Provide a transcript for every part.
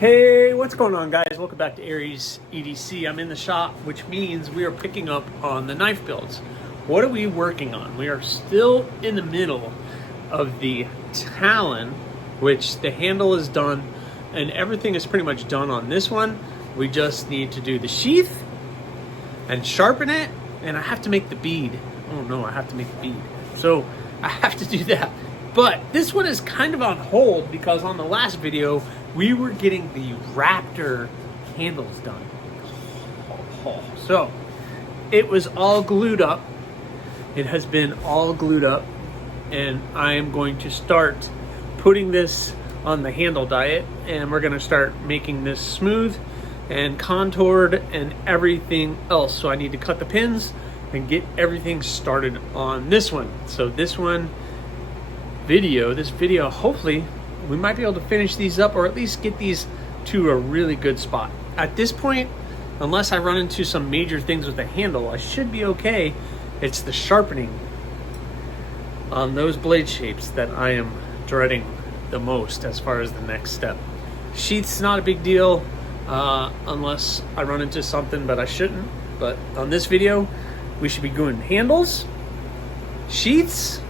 Hey, what's going on, guys? Welcome back to AriesEDC. I'm in the shop, which means we are picking up on the knife builds. What are we working on? We are still in the middle of the Talon, which the handle is done and everything is pretty much done on this one. We just need to do the sheath and sharpen it, and I have to make the bead. Oh no, I have to make the bead. So I have to do that. But this one is kind of on hold because on the last video, we were getting the Raptor handles done. So it was all glued up. It has been all glued up, and I am going to start putting this on the handle diet, and we're gonna start making this smooth and contoured and everything else. So I need to cut the pins and get everything started on this one. So this video, hopefully we might be able to finish these up, or at least get these to a really good spot. At this point, unless I run into some major things with the handle, I should be okay. It's the sharpening on those blade shapes that I am dreading the most as far as the next step. Sheath's not a big deal unless I run into something, but I shouldn't. But on this video, we should be doing handles, sheaths,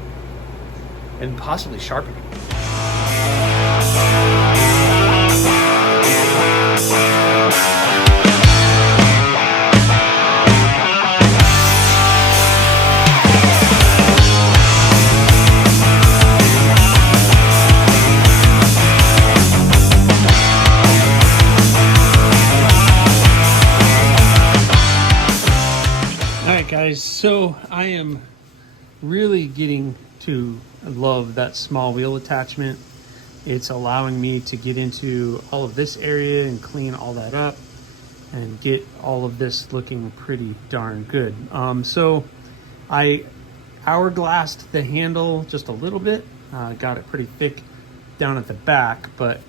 and possibly sharpening. Alright guys, so I am really getting to love that small wheel attachment. It's allowing me to get into all of this area and clean all that up and get all of this looking pretty darn good. So I hourglassed the handle just a little bit, got it pretty thick down at the back, but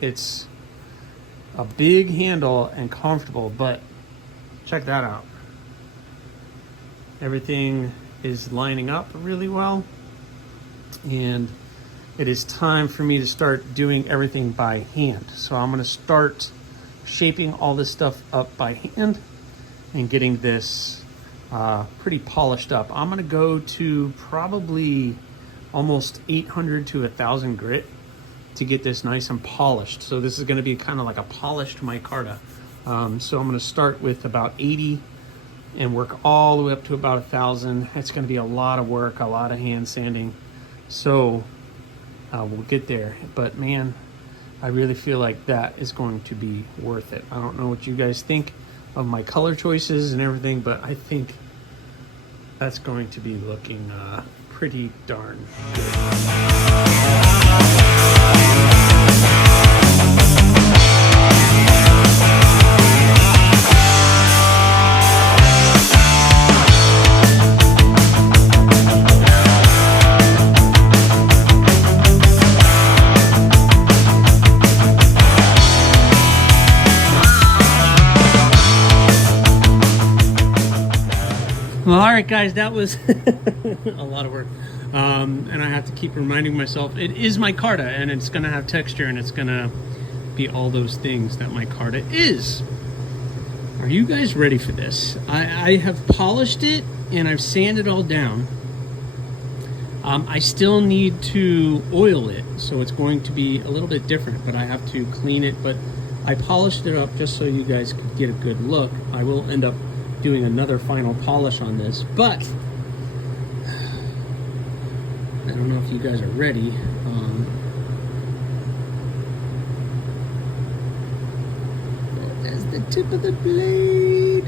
it's a big handle and comfortable. But check that out. Everything is lining up really well, and it is time for me to start doing everything by hand. So I'm going to start shaping all this stuff up by hand and getting this pretty polished up. I'm going to go to probably almost 800 to 1,000 grit to get this nice and polished. So this is going to be kind of like a polished micarta. So I'm going to start with about 80 and work all the way up to about 1,000. It's going to be a lot of work, a lot of hand sanding. So we'll get there. But man, I really feel like that is going to be worth it. I don't know what you guys think of my color choices and everything, but I think that's going to be looking pretty darn good. Well, all right, guys, that was a lot of work. And I have to keep reminding myself, it is micarta, and it's going to have texture, and it's going to be all those things that micarta is. Are you guys ready for this? I have polished it, and I've sanded all down. I still need to oil it, so it's going to be a little bit different, but I have to clean it. But I polished it up just so you guys could get a good look. I will end up doing another final polish on this, but I don't know if you guys are ready. There's the tip of the blade.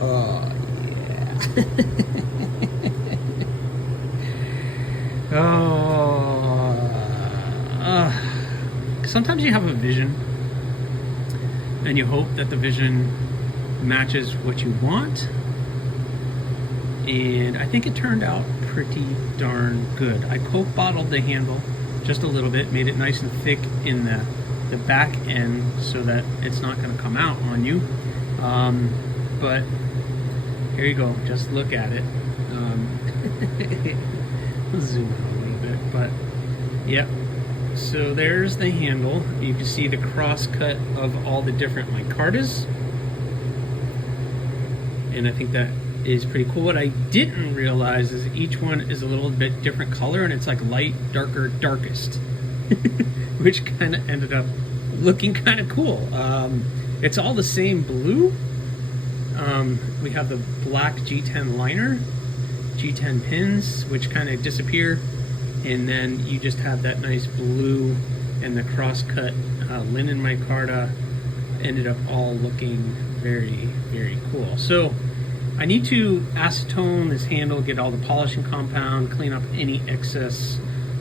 Oh yeah. Sometimes you have a vision and you hope that the vision matches what you want. And I think it turned out pretty darn good. I Coke bottled the handle just a little bit, made it nice and thick in the back end so that it's not gonna come out on you. But here you go, just look at it. I'll zoom out a little bit, but yep, So there's the handle. You can see the cross cut of all the different micartas. And I think that is pretty cool. What I didn't realize is each one is a little bit different color, and it's like light, darker, darkest. Which kind of ended up looking kind of cool. It's all the same blue. We have the black G10 liner, G10 pins, which kind of disappear, and then you just have that nice blue and the cross-cut linen micarta. Ended up all looking very, very cool. So I need to acetone this handle, get all the polishing compound, clean up any excess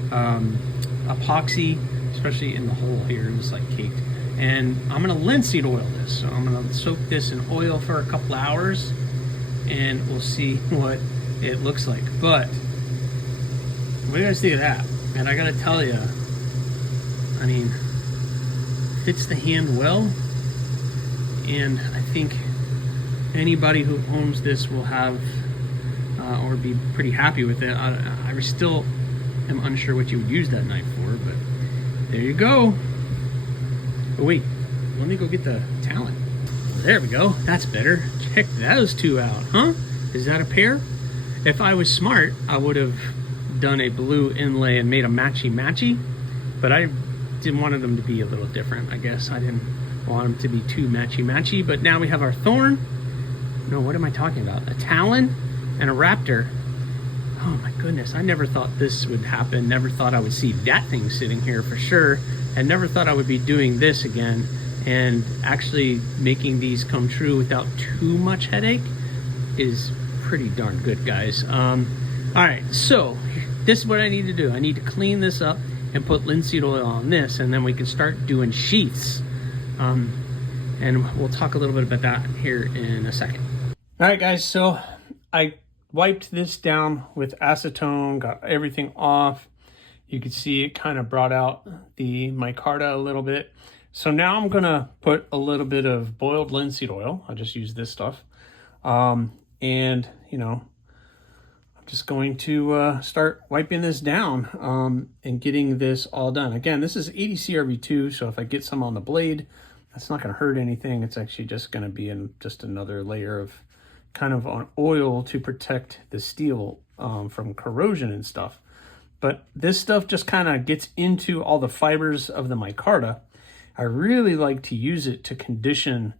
epoxy, especially in the hole here. It's like caked. And I'm gonna linseed oil this. So I'm gonna soak this in oil for a couple hours, and we'll see what it looks like. But what do you guys think of that? And I gotta tell you, I mean, fits the hand well, and I think anybody who owns this will have or be pretty happy with it. I still am unsure what you would use that knife for, but there you go. Oh wait, let me go get the Talon. There we go, that's better. Check those two out, huh? Is that a pair? If I was smart, I would have done a blue inlay and made a matchy-matchy, but I didn't want them to be a little different. I guess I didn't want them to be too matchy-matchy, but now we have our thorn. No, what am I talking about? A Talon and a Raptor. Oh my goodness, I never thought this would happen. Never thought I would see that thing sitting here for sure. And never thought I would be doing this again and actually making these come true without too much headache is pretty darn good, guys. All right, so this is what I need to do. I need to clean this up and put linseed oil on this, and then we can start doing sheaths. And we'll talk a little bit about that here in a second. All right, guys, so I wiped this down with acetone, got everything off. You can see it kind of brought out the micarta a little bit. So now I'm gonna put a little bit of boiled linseed oil. I'll just use this stuff. And, you know, I'm just going to start wiping this down and getting this all done. Again, this is 80 CRV2, so if I get some on the blade, that's not gonna hurt anything. It's actually just gonna be in just another layer of kind of on oil to protect the steel from corrosion and stuff. But this stuff just kind of gets into all the fibers of the micarta. I really like to use it to condition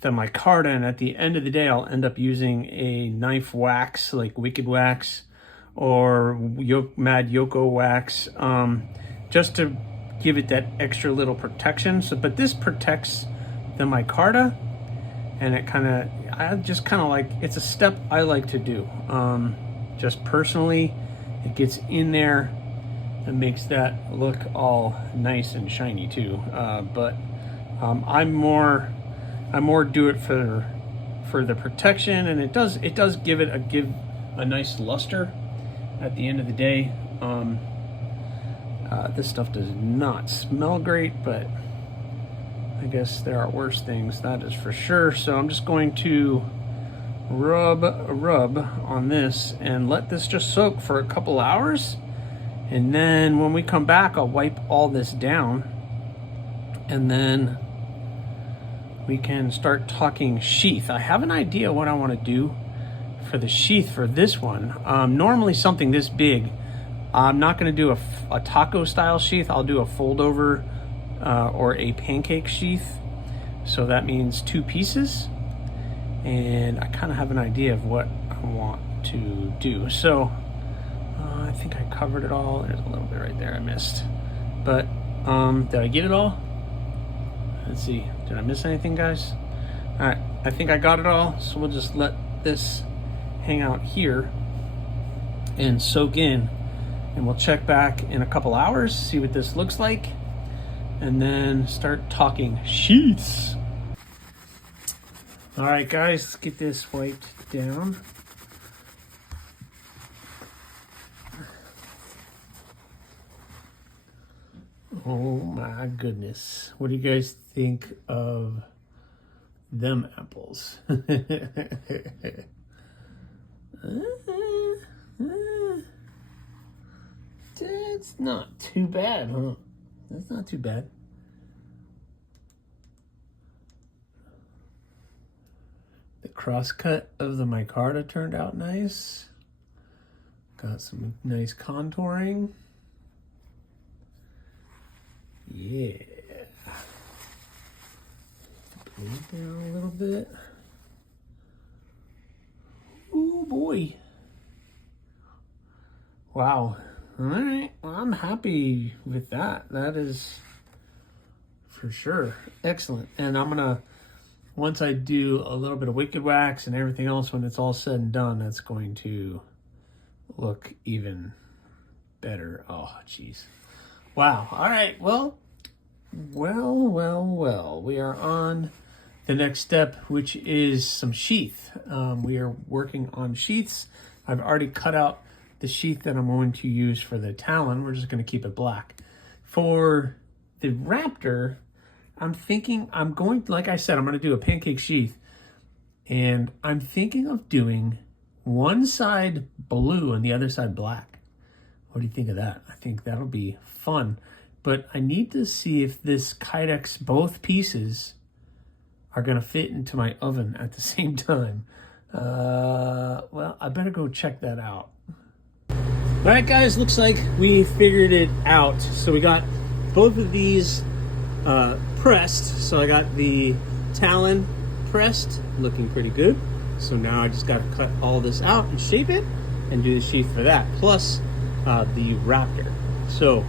the micarta, and at the end of the day, I'll end up using a knife wax, like Wicked Wax or Mad Yoko Wax, just to give it that extra little protection. So, but this protects the micarta, and it I just kind of like, it's a step I like to do. Just personally, it gets in there and makes that look all nice and shiny too. But I more do it for the protection, and it does give it a nice luster at the end of the day. This stuff does not smell great, but I guess there are worse things, that is for sure. So I'm just going to rub on this and let this just soak for a couple hours, and then when we come back, I'll wipe all this down, and then we can start talking sheath. I have an idea what I want to do for the sheath for this one. Normally something this big, I'm not going to do a taco style sheath. I'll do a fold over or a pancake sheath. So that means 2 pieces. And I kind of have an idea of what I want to do. So I think I covered it all. There's a little bit right there I missed. But did I get it all? Let's see. Did I miss anything, guys? All right, I think I got it all. So we'll just let this hang out here and soak in. And we'll check back in a couple hours, see what this looks like, and then start talking sheaths. All right, guys, let's get this wiped down. Oh my goodness. What do you guys think of them apples? That's not too bad, huh? That's not too bad. The cross cut of the micarta turned out nice. Got some nice contouring. Yeah. Pull it down a little bit. Oh boy. Wow. All right. Well, I'm happy with that. That is for sure excellent. And I'm gonna, once I do a little bit of wicked wax and everything else, when it's all said and done, that's going to look even better. Oh, geez. Wow. All right. Well. We are on the next step, which is some sheath. We are working on sheaths. I've already cut out the sheath that I'm going to use for the Talon. We're just going to keep it black. For the Raptor, I'm thinking like I said, I'm going to do a pancake sheath. And I'm thinking of doing one side blue and the other side black. What do you think of that? I think that'll be fun. But I need to see if this Kydex, both pieces, are going to fit into my oven at the same time. Well, I better go check that out. All right, guys, looks like we figured it out. So we got both of these pressed. So I got the Talon pressed, looking pretty good. So now I just got to cut all this out and shape it and do the sheath for that, plus the Raptor. So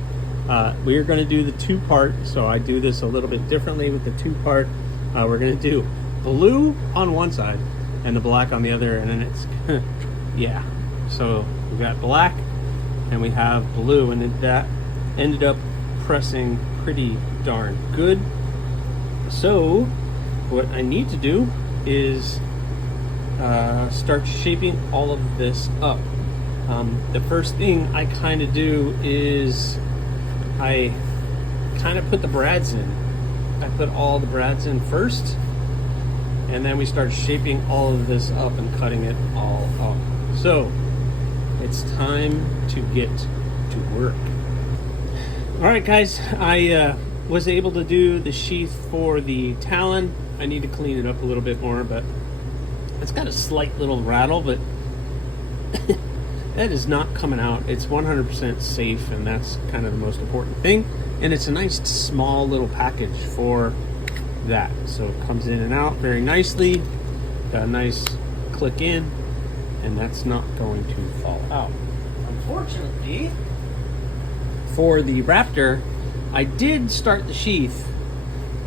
we are going to do the two-part, so I do this a little bit differently with the two-part. We're going to do blue on one side and the black on the other, and then it's, yeah. So we got black and we have blue, and that ended up pressing pretty darn good. So what I need to do is start shaping all of this up. The first thing I kind of do is I kind of put the brads in. I put all the brads in first, and then we start shaping all of this up and cutting it all up. So it's time to get to work. All right, guys, I was able to do the sheath for the Talon. I need to clean it up a little bit more, but it's got a slight little rattle, but that is not coming out. It's 100% safe, and that's kind of the most important thing. And it's a nice small little package for that. So it comes in and out very nicely. Got a nice click in, and that's not going to fall out. Unfortunately, for the Raptor, I did start the sheath,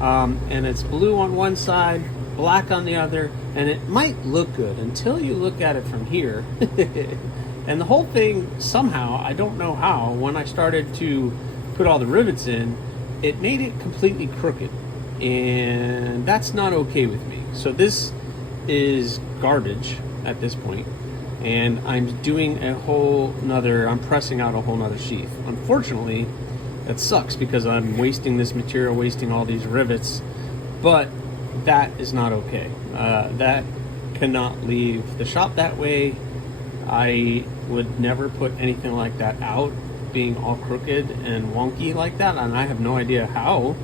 and it's blue on one side, black on the other, and it might look good until you look at it from here. And the whole thing, somehow, I don't know how, when I started to put all the rivets in, it made it completely crooked. And that's not okay with me. So this is garbage at this point. And I'm doing I'm pressing out a whole nother sheath. Unfortunately, that sucks because I'm wasting this material, wasting all these rivets. But that is not okay. That cannot leave the shop that way. I would never put anything like that out, being all crooked and wonky like that, and I have no idea how.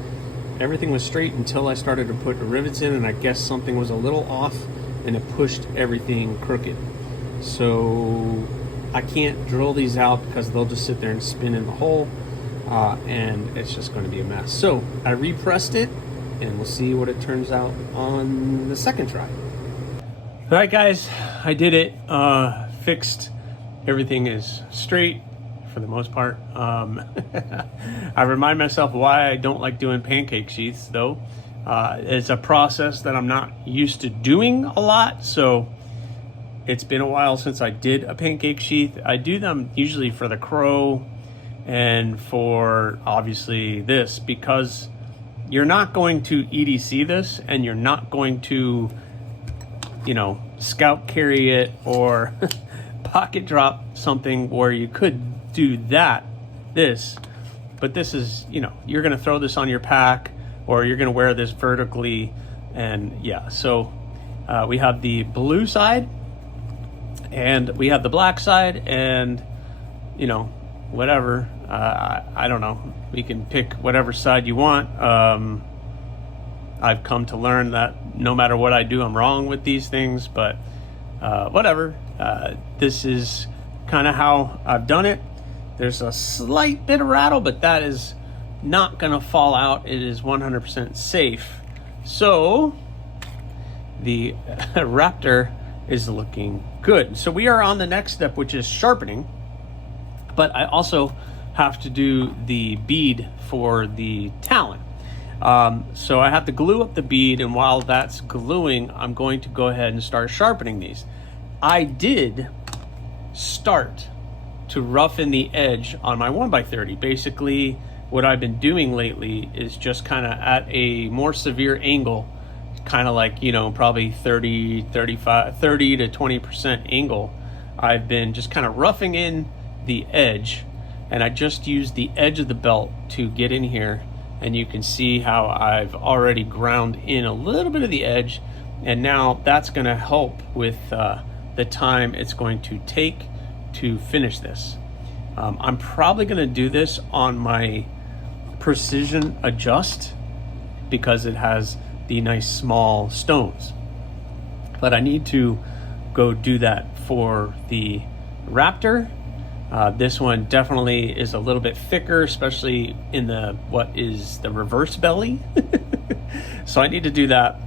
Everything was straight until I started to put the rivets in, and I guess something was a little off, and it pushed everything crooked. So I can't drill these out because they'll just sit there and spin in the hole, and it's just going to be a mess. So I repressed it, and we'll see what it turns out on the second try. All right, guys, I did it. Fixed. Everything is straight for the most part. I remind myself why I don't like doing pancake sheaths, though. It's a process that I'm not used to doing a lot, so it's been a while since I did a pancake sheath. I do them usually for the Crow and for obviously this, because you're not going to EDC this, and you're not going to, scout carry it or pocket drop something where you could do this, but this is, you're going to throw this on your pack, or you're going to wear this vertically. And yeah, so we have the blue side and we have the black side, and whatever. I don't know. We can pick whatever side you want. I've come to learn that no matter what I do, I'm wrong with these things, but whatever. This is kind of how I've done it. There's a slight bit of rattle, but that is not going to fall out. It is 100% safe. So the Raptor is looking good. So we are on the next step, which is sharpening. But I also have to do the bead for the Talon. So I have to glue up the bead, and while that's gluing, I'm going to go ahead and start sharpening these. I did start to roughen the edge on my 1x30. Basically, what I've been doing lately is just kind of at a more severe angle, kind of like, you know, probably 30 to 20% angle. I've been just kind of roughing in the edge, and I just used the edge of the belt to get in here, and you can see how I've already ground in a little bit of the edge, and now that's going to help with the time it's going to take to finish this. I'm probably going to do this on my precision adjust because it has the nice small stones, but I need to go do that for the Raptor. This one definitely is a little bit thicker, especially in the what is the reverse belly. So I need to do that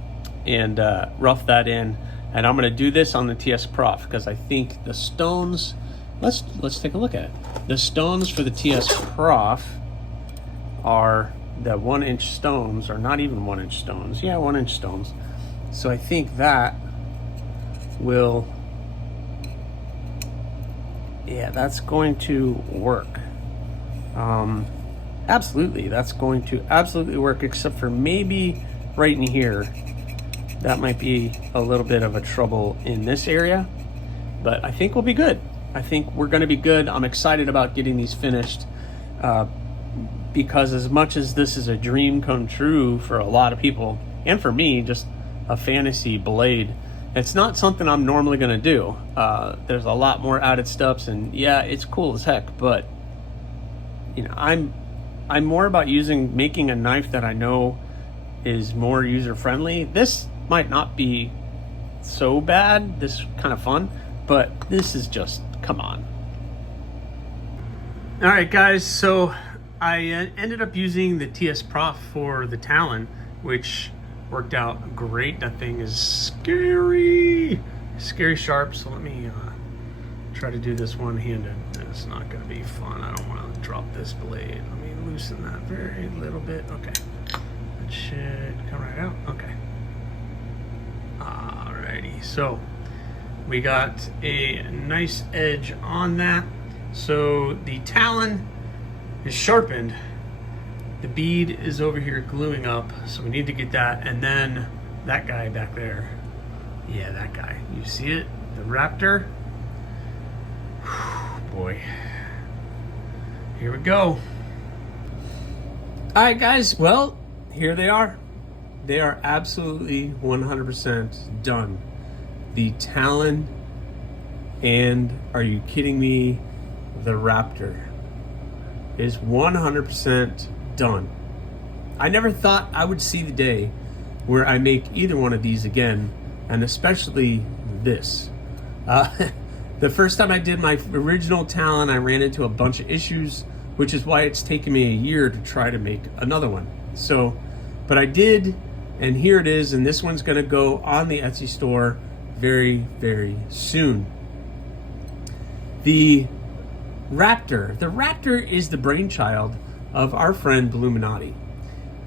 and rough that in, and I'm going to do this on the TS Prof because I think the stones, let's take a look at it. The stones for the TS Prof are the 1-inch stones, or not even 1-inch stones. Yeah, 1-inch stones. So I think that will, yeah, that's going to work. Absolutely, that's going to absolutely work, except for maybe right in here. That might be a little bit of a trouble in this area, but I think we'll be good. I think we're going to be good. I'm excited about getting these finished because as much as this is a dream come true for a lot of people, and for me, just a fantasy blade, it's not something I'm normally going to do. There's a lot more added steps, and yeah, it's cool as heck, but you know, I'm more about making a knife that I know is more user-friendly. This might not be so bad. This is kind of fun, but this is just, come on. All right, guys, so I ended up using the TS Prof for the Talon, which worked out great. That thing is scary sharp. So let me try to do this one-handed. It's not going to be fun. I don't want to drop this blade. Let me loosen that very little bit. Okay, that should come right out. Okay. Alrighty, so we got a nice edge on that. So the Talon is sharpened. The bead is over here gluing up, so we need to get that. And then that guy back there, yeah, that guy, you see it, the Raptor. Whew, boy, here we go. All right, guys, well, here they are. They are absolutely 100% done. The Talon, and are you kidding me, the Raptor is 100% done. I never thought I would see the day where I make either one of these again, and especially this. The first time I did my original Talon, I ran into a bunch of issues, which is why it's taken me a year to try to make another one. So, but I did, and here it is, and this one's gonna go on the Etsy store very, very soon. The Raptor is the brainchild of our friend Illuminati.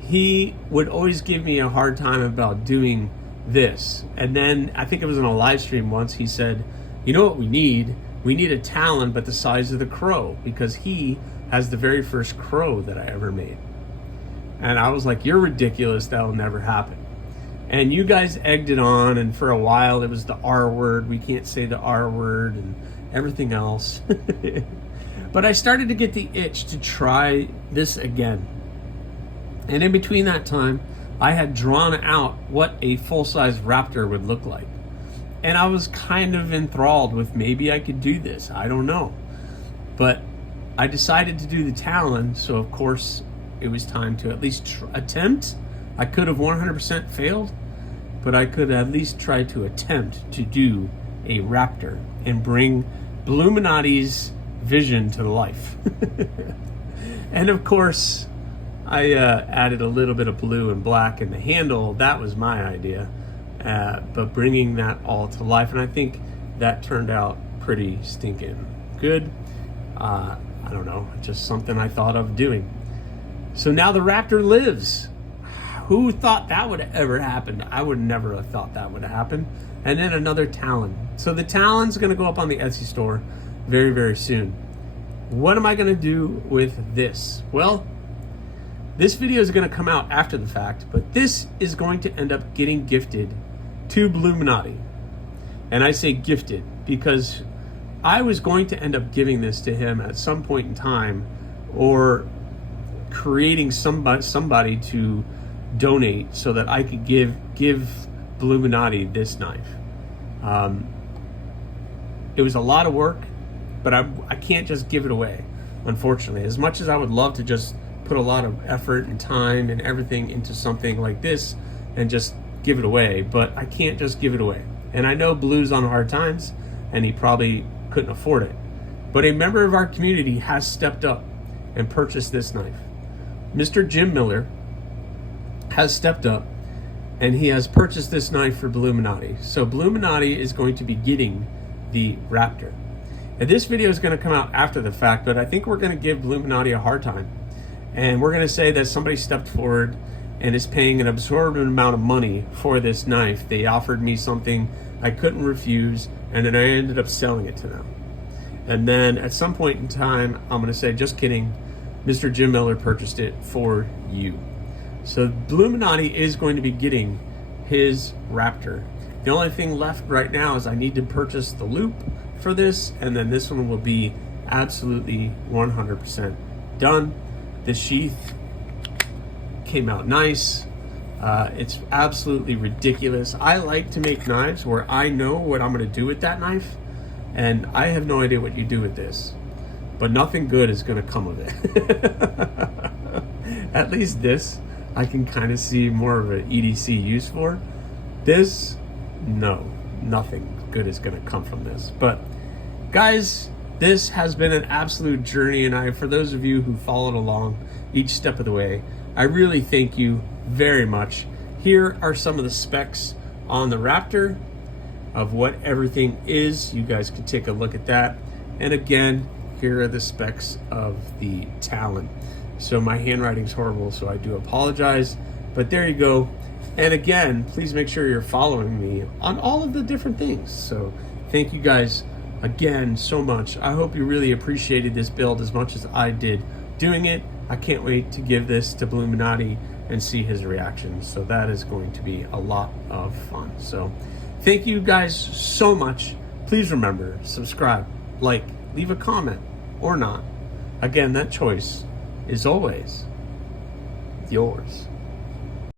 He would always give me a hard time about doing this. And then I think it was in a live stream once, he said, you know what we need? We need a Talon, but the size of the crow, because he has the very first crow that I ever made. And I was like, you're ridiculous, that'll never happen. And you guys egged it on, and for a while it was the R word, we can't say the R word, and everything else. But I started to get the itch to try this again. And in between that time, I had drawn out what a full-size Raptor would look like. And I was kind of enthralled with maybe I could do this. I don't know. But I decided to do the Talon, so of course it was time to at least attempt. I could have 100% failed, but I could at least try to attempt to do a Raptor and bring Bluminati's vision to life. And of course, I added a little bit of blue and black in the handle. That was my idea, but bringing that all to life, and I think that turned out pretty stinking good. I don't know, just something I thought of doing. So now the Raptor lives. Who thought that would ever happen? I would never have thought that would happen. And then another Talon. So the Talon's gonna go up on the Etsy store very, very soon. What am I gonna do with this? Well, this video is gonna come out after the fact, but this is going to end up getting gifted to Bluminati. And I say gifted because I was going to end up giving this to him at some point in time, or creating somebody to donate so that I could give Bluminati this knife. It was a lot of work, but I can't just give it away, unfortunately. As much as I would love to just put a lot of effort and time and everything into something like this and just give it away, but I can't just give it away. And I know Blue's on hard times and he probably couldn't afford it, but a member of our community has stepped up and purchased this knife. Mr. Jim Miller has stepped up and he has purchased this knife for Bluminati. So Bluminati is going to be getting the Raptor. And this video is going to come out after the fact, but I think we're going to give Bluminati a hard time. And we're going to say that somebody stepped forward and is paying an absorbent amount of money for this knife. They offered me something I couldn't refuse, and then I ended up selling it to them. And then at some point in time, I'm going to say, just kidding, Mr. Jim Miller purchased it for you. So Bluminati is going to be getting his Raptor. The only thing left right now is I need to purchase the loop for this, and then this one will be absolutely 100% done. The sheath came out nice. It's absolutely ridiculous. I like to make knives where I know what I'm going to do with that knife, and I have no idea what you do with this, but nothing good is going to come of it. At least this, I can kind of see more of an EDC use for. This, no, nothing good is going to come from this. But guys, this has been an absolute journey, and for those of you who followed along each step of the way, I really thank you very much. Here are some of the specs on the Raptor of what everything is. You guys can take a look at that. And again, here are the specs of the Talon. So my handwriting's horrible, so I do apologize, but there you go. And again, please make sure you're following me on all of the different things. So thank you guys again so much. I hope you really appreciated this build as much as I did doing it. I can't wait to give this to Bluminati and see his reaction. So that is going to be a lot of fun. So thank you guys so much. Please remember, subscribe, like, leave a comment or not. Again, that choice is always yours.